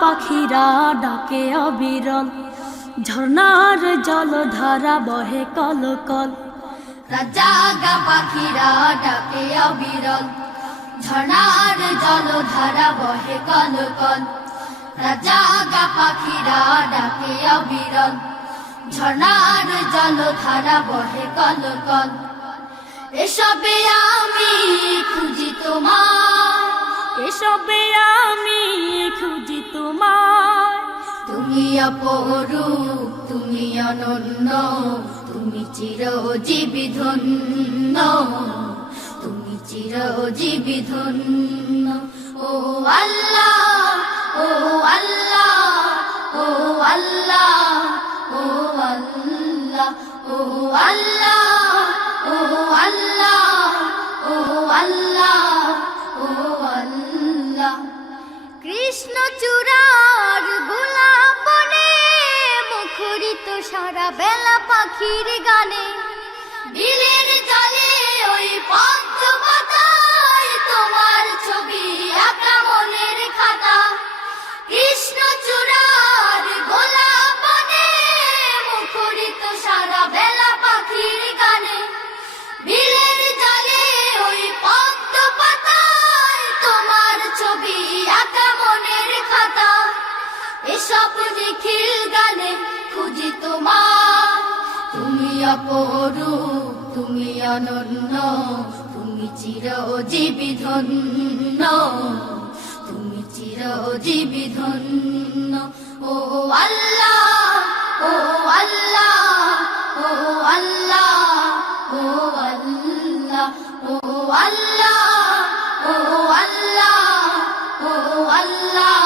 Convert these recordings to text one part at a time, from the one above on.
পাখিরা ডাকে অবিরল, ঝর্ণার জলধারা বহে কল কল। জাগা পাখিরা ডাকে অবিরল, ঝর্ণার জলধারা বহে কল কল। জাগা পাখিরা ডাকে অবিরল, ঝর্ণার জলধারা বহে কল কল। এসবে আমি খুঁজি তোমার, এসবে আমি খুঁজি তোমার। তুমি অপরূপ, তুমি অনন্য, তুমি চিরজীবী ধন্য, তুমি চিরজীবী ধন্য। ও আল্লাহ, ও আল্লাহ, ও আল্লাহ, ও আল্লাহ, ও আল্লাহ, ও আল্লাহ, ও আল্লাহ, ও আল্লাহ। কৃষ্ণচূড়ার গোলাপনে মুখরিত সারা বেলা পাখির গানে, বিলের জলে ওই পদ্ম পাতায় তোমার ছবি আঁকা মনের খাতা। কৃষ্ণচূড়ার গোলাপনে মুখরিত সারা বেলা পাখির গানে, বিলের জলে ওই পদ্ম পাতায় তোমার ছবি আঁকা মনের খাতা। এসব নিখিল গানে খুঁজি তোমার, তুমি অপরূপ, তুমি অনন্য, তুমি চিরজীবী ধন্য, তুমি চিরজীবী ধন্য। ও আল্লাহ, ও আল্লাহ, ও আল্লাহ, ও আল্লাহ, ও আল্লাহ, ও আল্লাহ, ও আল্লাহ,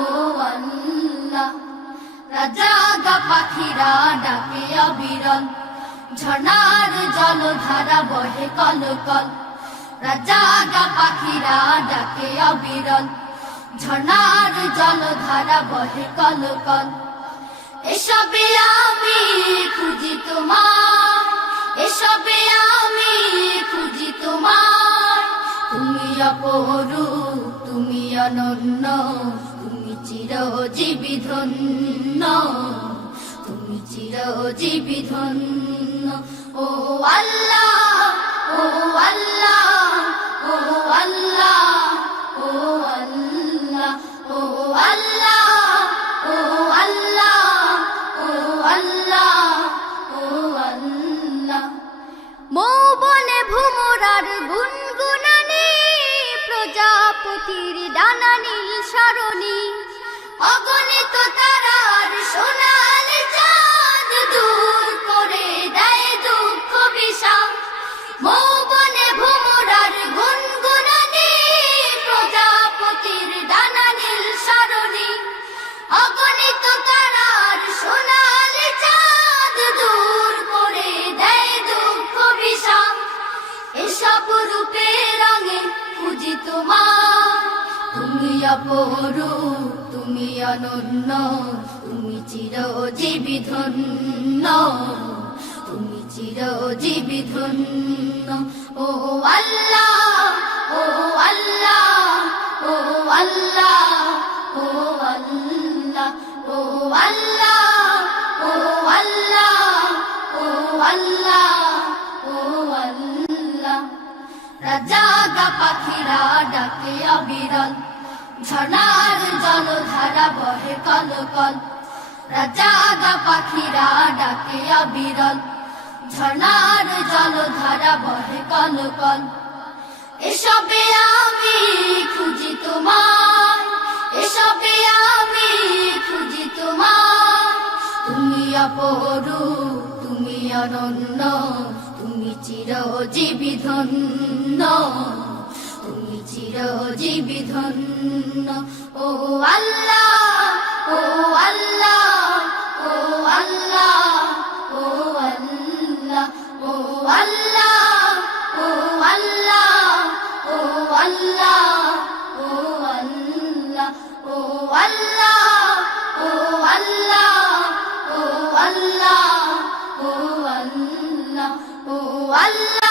ও আল্লাহ। জাগা পাখিরা ডাকে অবিরল, ঝর্ণার জলধারা বহে কল কল। জাগা পাখিরা ডাকে অবিরল, ঝর্ণার জলধারা বহে কল কল। এসবে আমি খুঁজি তোমার, এসবে আমি খুঁজি তোমার। তুমি অপরূপ, তুমি অনন্য, তুমি চিরজীবী ধন্য, তুমি চিরজীবী ধন্য। ও আল্লাহ, ও আল্লাহ, ও আল্লাহ, ও আল্লাহ, ও আল্লাহ, ও আল্লাহ, ও আল্লাহ, ও আল্লাহ। মৌবনে ভ্রমরার গুনগুনানি, প্রজাপতির ডানা নীল সরণি, অগণিত তারার সোনালি চাঁদ দূর করে দেয় দুঃখ বিষাদ। মৌবনে ভ্রমরার গুনগুনানি, প্রজাপতির ডানা নীল সরণি, অগণিত তারার সোনালি চাঁদ দূর করে দেয় দুঃখ বিষাদ। এসব রূপে রঙে খুঁজি তোমার, তুমি অপরূপ, তুমি অনন্য, তুমি চিরজীবী ধন্য, তুমি চিরজীবী ধন্য। ও আল্লাহ, ও আল্লাহ, ও আল্লাহ, ও আল্লাহ, ও আল্লাহ, ও আল্লাহ, ও আল্লাহ, ও আল্লাহ। জাগা পাখিরা ডাকে অবিরল, ঝর্ণার জলধারা বহে কল কল। জাগা পাখিরা ডাকে অবিরল, ঝর্ণার জলধারা বহে কল কল। এসবে আমি খুঁজি তোমার, এসবে আমি খুঁজি তোমার। তুমি অপরূপ, তুমি অনন্য, তুমি চিরজীবী ধন্য, তুমি চিরজীবী ধন্য। ও আল্লাহ, ও আল্লাহ, ও আল্লাহ, ও আল্লাহ, ও আল্লাহ, ও আল্লাহ, ও আল্লাহ, ও আল্লাহ, ও আল্লাহ, ও আল্লাহ, ও আল্লাহ, ও আল্লাহ, ও আল্লাহ।